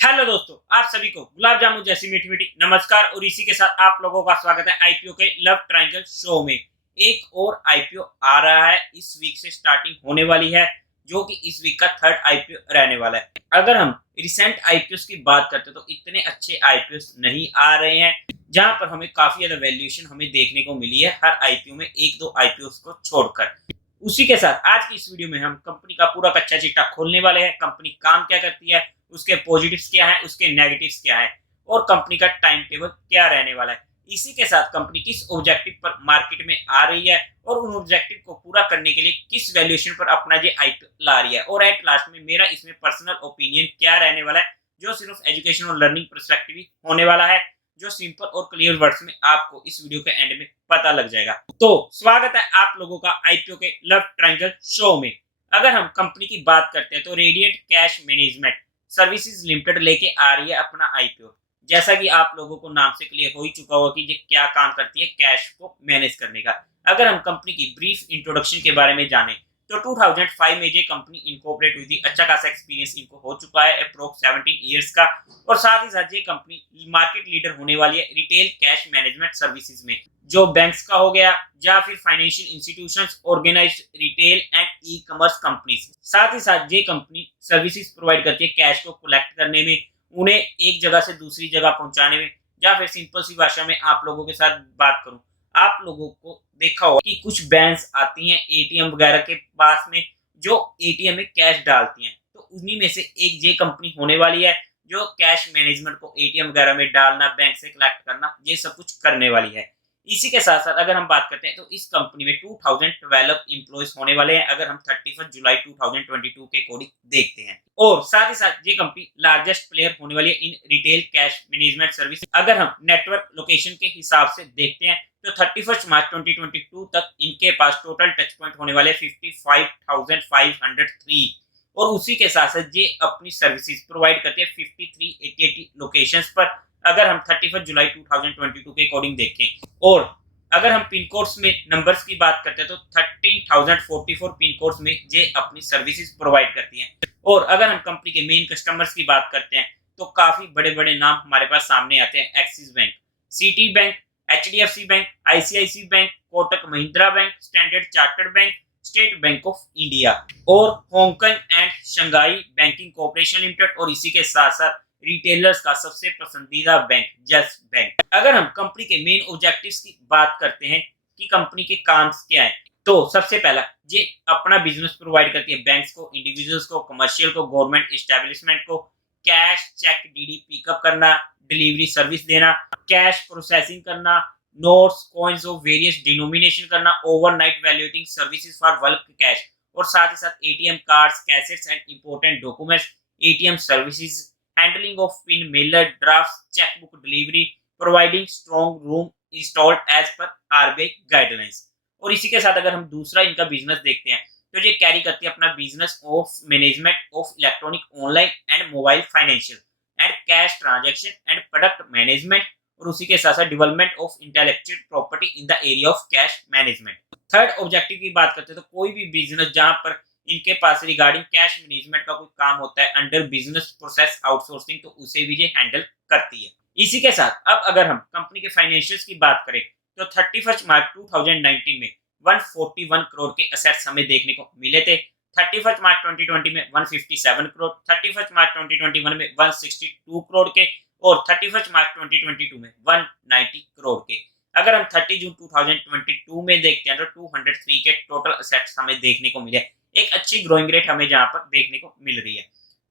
Hello दोस्तों, आप सभी को गुलाब जामुन जैसी मीठी मीठी नमस्कार और इसी के साथ आप लोगों का स्वागत है आईपीओ के लव ट्रायंगल शो में। एक और आईपीओ आ रहा है, इस वीक से स्टार्टिंग होने वाली है, जो कि इस वीक का थर्ड आईपीओ रहने वाला है। अगर हम रिसेंट आईपीओ की बात करते हैं तो इतने अच्छे आईपीओ नहीं आ रहे हैं, जहां पर हमें काफी ज्यादा वैल्यूएशन हमें देखने को मिली है हर आईपीओ में, एक दो आईपीओ को छोड़कर। उसी के साथ आज की इस वीडियो में हम कंपनी का पूरा कच्चा चिट्ठा खोलने वाले हैं। कंपनी काम क्या करती है, उसके पॉजिटिव्स क्या है, उसके नेगेटिव्स क्या है और कंपनी का टाइम टेबल क्या रहने वाला है। इसी के साथ कंपनी किस ऑब्जेक्टिव पर मार्केट में आ रही है और उन ऑब्जेक्टिव को पूरा करने के लिए किस वैल्यूएशन पर अपना ये आईपीओ ला रही है, और एट लास्ट में मेरा इसमें पर्सनल ओपिनियन क्या रहने वाला है, जो सिर्फ एजुकेशन और लर्निंग परस्पेक्टिव ही होने वाला है, जो सिंपल और क्लियर वर्ड्स में आपको इस वीडियो के एंड में पता लग जाएगा। तो स्वागत है आप लोगों का आईपीओ के लव ट्रायंगल शो में। अगर हम कंपनी की बात करते हैं तो radiant cash management services limited लेके आ रही है अपना आईपीओ। जैसा कि आप लोगों को नाम से क्लियर हो ही चुका होगा कि ये क्या काम करती है कैश को मैनेज करने का। अगर हम कंपनी की ब्रीफ इंट्रोडक्शन के बारे में जाने तो 2005 में ये कंपनी इनकॉर्पोरेट हुई थी। अच्छा खासा एक्सपीरियंस इनको हो चुका है, अप्रोक्स 17 इयर्स का। और साथ ही साथ ये कंपनी मार्केट लीडर होने वाली है रिटेल कैश मैनेजमेंट सर्विसेज में, जो बैंक्स का हो गया या फिर financial institutions, organised retail and e commerce companies. साथ ही साथ ये कंपनी सर्विसेज प्रोवाइड करती है कैश को कलेक्ट करने में, उन्हें एक जगह से दूसरी जगह पहुंचाने में, या फिर सिंपल सी भाषा में आप लोगों के साथ बात करूं, आप लोगों को देखा होगा कि कुछ बैंक्स आती हैं एटीएम वगैरह के पास में, जो एटीएम में कैश डालती हैं। तो उन्हीं में से एक ये कंपनी होने वाली है जो कैश मैनेजमेंट को एटीएम वगैरह में डालना, बैंक से कलेक्ट करना, ये सब कुछ करने वाली है। इसी के साथ साथ अगर हम बात करते हैं तो इस कंपनी में 2012 एम्प्लॉयज होने वाले हैं, अगर हम 31 जुलाई 2022 के अकॉर्डिंग देखते हैं। और साथ ही साथ ये कंपनी लार्जेस्ट प्लेयर होने वाली है in retail cash management service. अगर हम नेटवर्क लोकेशन के हिसाब से देखते हैं तो 31 मार्च 2022 तक इनके पास टोटल टच पॉइंट होने वाले 55,503। और उसी के साथ साथ ये अपनी सर्विसेज प्रोवाइड करती है 5380 लोकेशंस पर, अगर हम 31 जुलाई 2022 के अकॉर्डिंग देखें। और अगर हम पिन कोड्स में नंबर्स की बात करते हैं तो 13,044 पिन कोड्स में ये अपनी सर्विसेज प्रोवाइड करती हैं। और अगर हम कंपनी के मेन कस्टमर्स की बात करते हैं तो काफी बड़े बड़े नाम हमारे पास सामने आते हैं। Axis Bank, Citi Bank, HDFC Bank, ICICI Bank, Kotak Mahindra Bank, Standard Chartered Bank, State Bank of India और Hong Kong and Shanghai Banking Corporation Limited, और इसी के साथ साथ रिटेलर्स का सबसे पसंदीदा बैंक यस बैंक। अगर हम कंपनी के मेन ऑब्जेक्टिव्स की बात करते हैं कि कंपनी के काम क्या है, तो सबसे पहला ये अपना बिजनेस प्रोवाइड करती है बैंक्स को, इंडिविजुअल्स को, कमर्शियल को, गवर्नमेंट एस्टेब्लिशमेंट को कैश चेक डीडी पिकअप करना, डिलीवरी सर्विस देना, कैश प्रोसेसिंग करना, notes coins of various denomination करना, overnight valuating services for bulk cash, और साथ ही साथ ATM cards, cassettes and important documents, ATM services, handling of PIN, mailer, draft, chequebook delivery, providing strong room installed as per RBI guidelines. और इसी के साथ अगर हम दूसरा इनका बिजनेस देखते हैं तो ये कैरी करती है अपना business of management of electronic online and mobile financial and cash transaction and product management, और उसी के साथ साथ development of intellectual property in the area of cash management. Third objective की बात करते हैं तो कोई भी बिजनेस जहां पर इनके पास रिगार्डिंग कैश मैनेजमेंट का कोई काम होता है अंडर बिजनेस प्रोसेस आउटसोर्सिंग, तो उसे भी ये हैंडल करती है। इसी के साथ अब अगर हम कंपनी के फाइनेंशियल्स की बात करें तो 31 मार्च 2019 में 141 करोड़ के असेट्स हमें देखने को मिले थे। 31 मार्च 2020 में 157 करोड़, 31 मार्च 2021 में 162 करोड़ के, और 31 मार्च 2022 में 190 करोड़ के। अगर हम 30 जून 2022 में देखते हैं तो 203 के टोटल असेट्स हमें देखने को मिले। एक अच्छी ग्रोइंग रेट हमें जहां पर देखने को मिल रही है।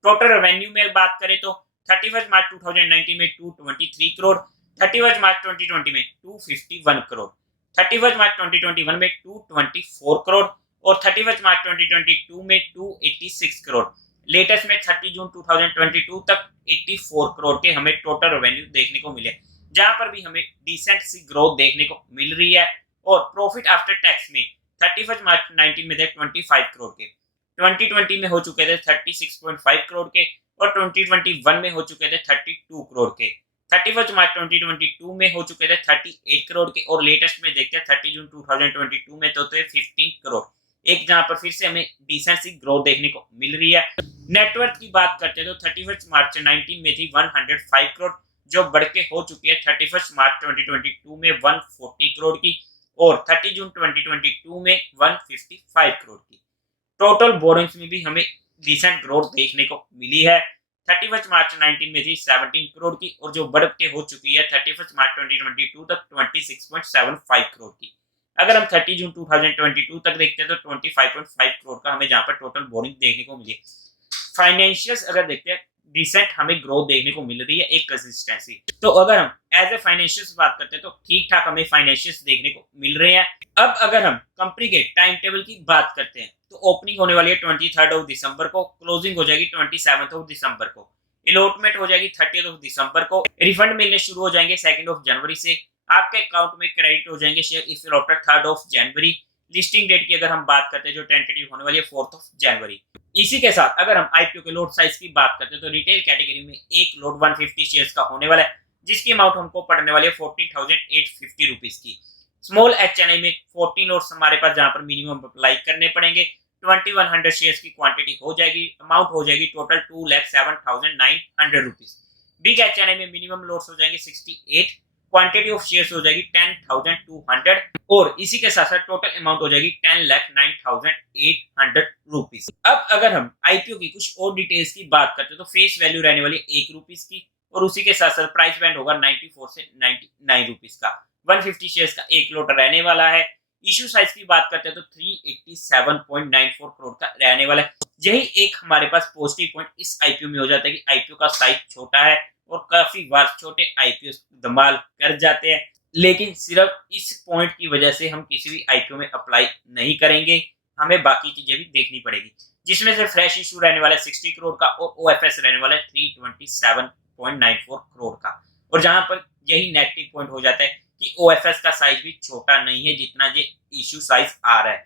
टोटल रेवेन्यू में बात करें तो 31 मार्च 2019 में 223 करोड़, 31 मार्च 2020 में 251 करोड़, 31 मार्च 2021 में 224 करोड़, और 31 मार्च 2022 में 286 करोड़। लेटेस्ट में 30 जून 2022 तक 84 करोड़ के हमें टोटल रेवेन्यू देखने को मिले, जहां पर भी हमें डिसेंट सी ग्रोथ देखने को मिल रही है। और प्रॉफिट आफ्टर टैक्स में 31 मार्च 19 में थे 25 करोड़ के, 2020 में हो चुके थे 36.5 करोड़ के, और 2021 में हो चुके थे 32 करोड़ के, 31 मार्च 2022 में हो चुके थे 38 करोड़ के, और लेटेस्ट में देखते हैं 30 जून 2022 में तो थे 15 करोड़। एक जहां पर फिर से हमें डिसेंट सी ग्रोथ देखने को मिल रही है। नेटवर्थ की बात करते हैं तो 31 मार्च 19 में थी 105 करोड़, जो बढ़ के हो चुकी है 31 मार्च 2022 में 140 करोड़ की, और 30 जून 2022 में 155 करोड़ की। टोटल बोरोइंग्स में भी हमें डिसेंट ग्रोथ देखने को मिली है। 31 मार्च 19 में थी 17 करोड़ की, और जो बढ़ के हो चुकी है 31 मार्च 2022 तक 26.75 करोड़ की। अगर हम 30 जून 2022 तक देखते हैं तो 25.5 करोड़ का हमें जहां पर टोटल बोरिंग देखने को मिली है। फाइनेंशियल्स अगर देखते हैं, डिसेंट हमें ग्रोथ देखने को मिल रही है, एक कंसिस्टेंसी। तो अगर हम एज ए फाइनेंशियल्स बात करते हैं तो ठीक ठाक हमें फाइनेंशियल्स देखने को मिल रहे हैं। अब अगर हम कंपनी के टाइम टेबल की बात करते हैं तो ओपनिंग होने वाली है 23 ऑफ दिसंबर को, क्लोजिंग हो जाएगी 27 ऑफ दिसंबर को, अलॉटमेंट हो जाएगी 30 ऑफ दिसंबर को, रिफंड मिलने शुरू हो जाएंगे 2 ऑफ जनवरी से, आपके अकाउंट में क्रेडिट हो जाएंगे share if after 3 of January. Listing date की अगर हम बात करते हैं जो टेंटेटिव होने वाली है 4 ऑफ जनवरी। इसी के साथ अगर हम आईपीओ के लोट साइज की बात करते हैं तो रिटेल कैटेगरी में एक लोट 150 शेयर्स का होने वाला है, जिसकी अमाउंट हमको पड़ने वाली है 14,850 रुपीज की। स्मॉल एचएनआई में 14 लोट्स हमारे पास जहां पर मिनिमम अप्लाई करने पड़ेंगे, 2100 शेयर्स की क्वांटिटी हो जाएगी, अमाउंट हो जाएगी टोटल 2,07,900 रुपीज। बिग एचएनआई में मिनिमम लोट्स हो जाएंगे 68, क्वांटिटी ऑफ शेयर्स हो जाएगी 10,200, और इसी के साथ साथ टोटल अमाउंट हो जाएगी 10,09,800 रुपीज। अब अगर हम आईपीओ की कुछ और डिटेल्स की बात करते हैं तो फेस वैल्यू रहने वाली 1 रुपीज की, और उसी के साथ साथ प्राइस बैंड होगा 94 से 99 रुपीज का। 150 शेयर्स का एक लोट रहने वाला है। इश्यू साइज की बात करते हैं तो 387.94 करोड़ का रहने वाला है। यही एक हमारे पास पॉजिटिव पॉइंट इस आईपीओ में हो जाता है कि आईपीओ का साइज छोटा है, और काफी बार छोटे आईपीओ धमाल कर जाते हैं, लेकिन सिर्फ इस पॉइंट की वजह से हम किसी भी आईपीओ में अप्लाई नहीं करेंगे, हमें बाकी चीजें भी देखनी पड़ेगी, जिसमें से फ्रेश इशू रहने वाला है 60 करोड़ का, और ओएफएस रहने वाला है 327.94 करोड़ का। और जहां पर यही नेगेटिव पॉइंट हो जाता है कि ओएफएस का साइज भी छोटा नहीं है जितना ये इशू साइज आ रहा है,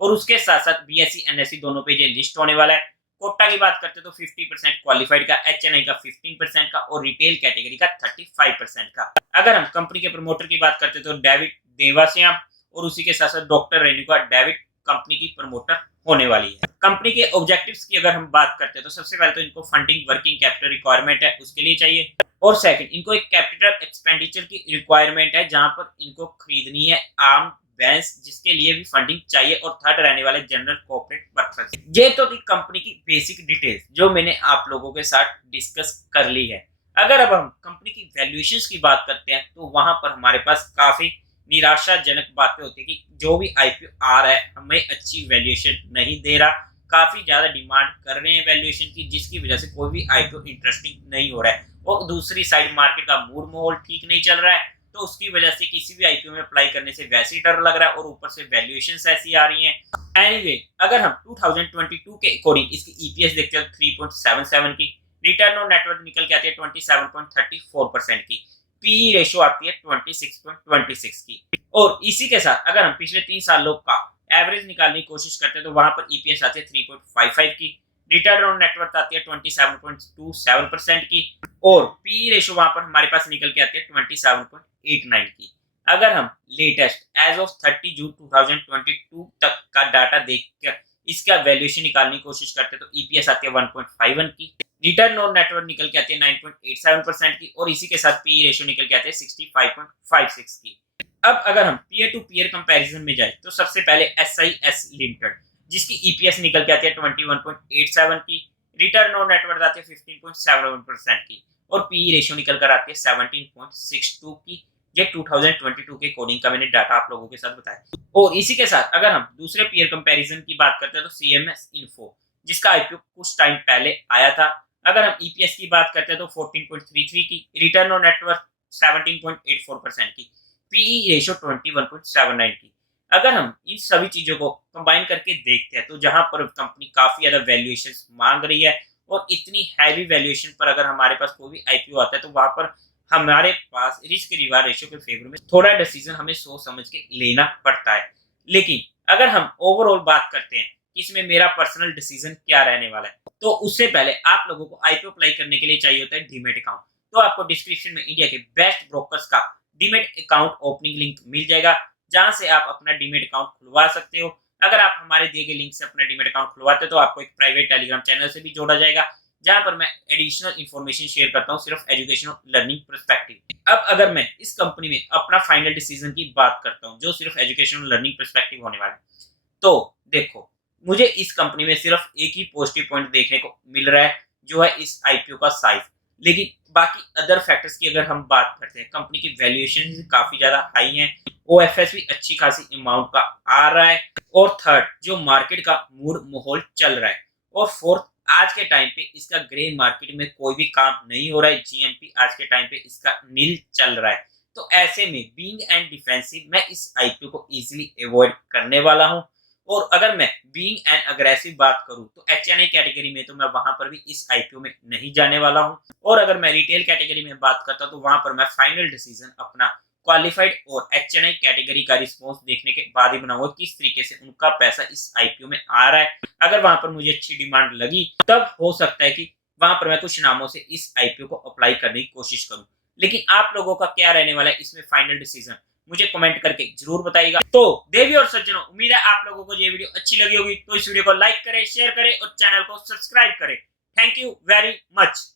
और उसके साथ साथ बीएससी एनएससी दोनों पे ये लिस्ट होने वाला है। कोटा की बात करते हैं तो 50% क्वालिफाइड का, एचएनआई का 15% का, और रिटेल कैटेगरी का 35% का। अगर हम कंपनी के प्रमोटर की बात करते हैं तो डेविड देवाश्याम, और उसी के साथ साथ डॉक्टर रेणुका डेविड कंपनी की प्रमोटर होने वाली है। कंपनी के ऑब्जेक्टिव्स की अगर हम बात करते हैं तो सबसे पहले तो इनको फंडिंग वर्किंग कैपिटल रिक्वायरमेंट है, उसके लिए चाहिए, और सेकंड इनको एक कैपिटल एक्सपेंडिचर की रिक्वायरमेंट है जहां पर इनको खरीदनी है आर्म बैंस, जिसके लिए भी फंडिंग चाहिए, और थर्ड रहने वाले जनरल कॉर्पोरेट पर्पस। ये तो थी कंपनी की बेसिक डिटेल्स जो मैंने आप लोगों के साथ डिस्कस कर ली है। अगर अब हम कंपनी की वैल्यूएशंस की बात करते हैं तो वहां पर हमारे पास काफी निराशाजनक बातें होती है कि जो भी आईपीओ आ रहा है हमें अच्छी वैल्यूएशन नहीं दे रहा, काफी ज्यादा डिमांड कर रहे हैं वैल्यूएशन की, जिसकी वजह से कोई भी आईपीओ इंटरेस्टिंग नहीं हो रहा है, और दूसरी साइड मार्केट का मूड माहौल ठीक नहीं चल रहा है, तो उसकी वजह से किसी भी आईपीओ में अप्लाई करने से वैसे ही डर लग रहा है, और ऊपर से वैल्यूएशंस ऐसी आ रही हैं। एनीवे अगर हम 2022 के अकॉर्डिंग इसकी ईपीएस देखते हैं 3.77 की, रिटर्न ऑन नेटवर्थ निकल के आती है 27.34% की, पीई रेशियो आती है 26.26 की, और इसी के साथ अगर हम पिछले 3 सालों का एवरेज निकालने की कोशिश करते हैं तो वहां पर ईपीएस आती है 3.55 की, रिटर्न ऑन नेटवर्थ आती है 27.27% की, और पी रेशियो वहां पर हमारे पास निकल के आती है 27.89 की। अगर हम लेटेस्ट एज ऑफ 30 जून 2022 तक का डाटा देखकर इसका वैल्यूएशन निकालने की कोशिश करते हैं तो ईपीएस आती है 1.51 की, रिटर्न ऑन नेटवर्थ निकल के आती है 9.87% की, और इसी के साथ पी रेशियो निकल के आती है 65.56 की। अब अगर हम पीयर टू पीयर कंपैरिजन में जाए तो सबसे पहले एसआईएस लिमिटेड, जिसकी ईपीएस निकल के आती है 21.87 की, रिटर्न ऑन नेटवर्थ आती है 15.71% की, और पीई रेशियो निकल कर आती है 17.62 की। ये 2022 के कोडिंग का मैंने डाटा आप लोगों के साथ बताया। और इसी के साथ अगर हम दूसरे पीयर कंपैरिजन की बात करते हैं तो सीएमएस इन्फो, जिसका आईपीओ कुछ टाइम पहले आया था, अगर हम ईपीएस की बात करते हैं तो 14.33 की, रिटर्न ऑन नेटवर्थ 17.84% की, पीई रेशियो 21.79 की। अगर हम इन सभी चीजों को कंबाइन करके देखते हैं तो जहां पर कंपनी काफी ज्यादा वैल्यूएशन मांग रही है, और इतनी हैवी वैल्यूएशन पर अगर हमारे पास कोई भी आईपीओ आता है तो वहां पर हमारे पास रिस्क रिवार्ड रेशियो के फेवर में थोड़ा डिसीजन हमें सोच समझ के लेना पड़ता है। लेकिन अगर हम ओवरऑल बात करते हैं कि इसमें मेरा पर्सनल डिसीजन क्या रहने वाला है, तो उससे पहले आप लोगों को आईपीओ अप्लाई करने के लिए चाहिए होता है डीमेट अकाउंट। तो आपको डिस्क्रिप्शन में इंडिया के बेस्ट ब्रोकर्स का डीमेट अकाउंट ओपनिंग लिंक मिल जाएगा, जहां से आप अपना डीमेट अकाउंट खुलवा सकते हो। अगर आप हमारे दिए गए लिंक से अपना डीमैट अकाउंट खुलवाते तो आपको एक प्राइवेट टेलीग्राम चैनल से भी जोड़ा जाएगा, जहां पर मैं एडिशनल इंफॉर्मेशन शेयर करता हूं सिर्फ एजुकेशनल लर्निंग पर्सपेक्टिव। अब अगर मैं इस कंपनी में अपना फाइनल डिसीजन की बात करता हूं जो सिर्फ एजुकेशनल लर्निंग पर्सपेक्टिव होने वाला है, तो देखो मुझे इस कंपनी में सिर्फ एक ही पॉजिटिव पॉइंट देखने को मिल रहा है, जो है इस आईपीओ का साइज। लेकिन बाकी अदर फैक्टर्स की अगर हम बात करते हैं, कंपनी की वैल्यूएशन काफी ज्यादा हाई है, ओएफएस भी अच्छी खासी अमाउंट का आ रहा है, और थर्ड जो मार्केट का मूड माहौल चल रहा है, और फोर्थ आज के टाइम पे इसका ग्रे मार्केट में कोई भी काम नहीं हो रहा है, जीएमपी आज के टाइम पे इसका नील चल रहा है। तो ऐसे में बीइंग एंड डिफेंसिव मैं इस आईपीओ को इजीली अवॉइड करने वाला हूं। और अगर मैं बीइंग एंड अग्रेसिव बात करूं तो एचएनआई कैटेगरी में तो मैं वहां पर भी इस आईपीओ में नहीं जाने वाला हूं, और अगर मैं रिटेल कैटेगरी में बात करता तो वहां पर मैं फाइनल डिसीजन अपना क्वालिफाइड और एचएनआई कैटेगरी का रिस्पांस देखने के बाद ही बनाऊंगा किस तरीके से उनका पैसा इस आईपीओ में आ रहा है। अगर वहां पर मुझे अच्छी डिमांड लगी तब हो सकता है कि वहां पर मैं कुछ नामों से इस आईपीओ को अप्लाई करने की कोशिश करूं। लेकिन आप लोगों का क्या रहने वाला है इसमें फाइनल डिसीजन, मुझे कमेंट करके जरूर बताइएगा। तो देवी और सज्जनों, उम्मीद है आप लोगों को ये वीडियो अच्छी लगी होगी, तो इस वीडियो को लाइक करें, शेयर करें और चैनल को सब्सक्राइब करें। Thank you very much.